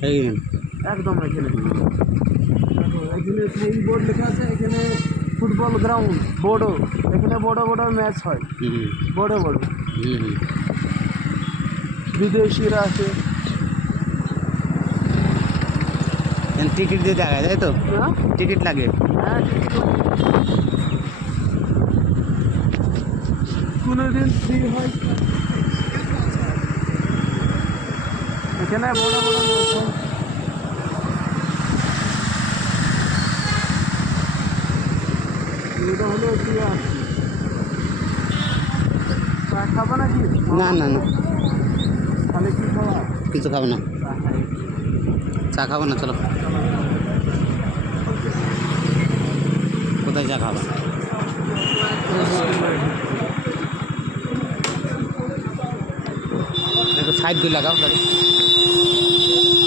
এই একদম এখানে এখানে সেই বোর্ড লেখা আছে এখানে ফুটবল গ্রাউন্ড বড় এখানে বড় বড় ম্যাচ হয় বড় বড় বিদেশিরা আছে টিকিট দিয়ে দেখা যায় তাই তো টিকিট লাগে হ্যাঁ কোনো দিন ফ্রি হয় এখানে বড় বড় ম্যাচ হয় এটা হলো দিয়ে আসছি চা খাবো নাকি না না না তাহলে কি খাওয়া কিছু খাবো না চা খাবো না চলো কোথায় চা খাবো একটু সাইড দিয়ে লাগাও গাড়ি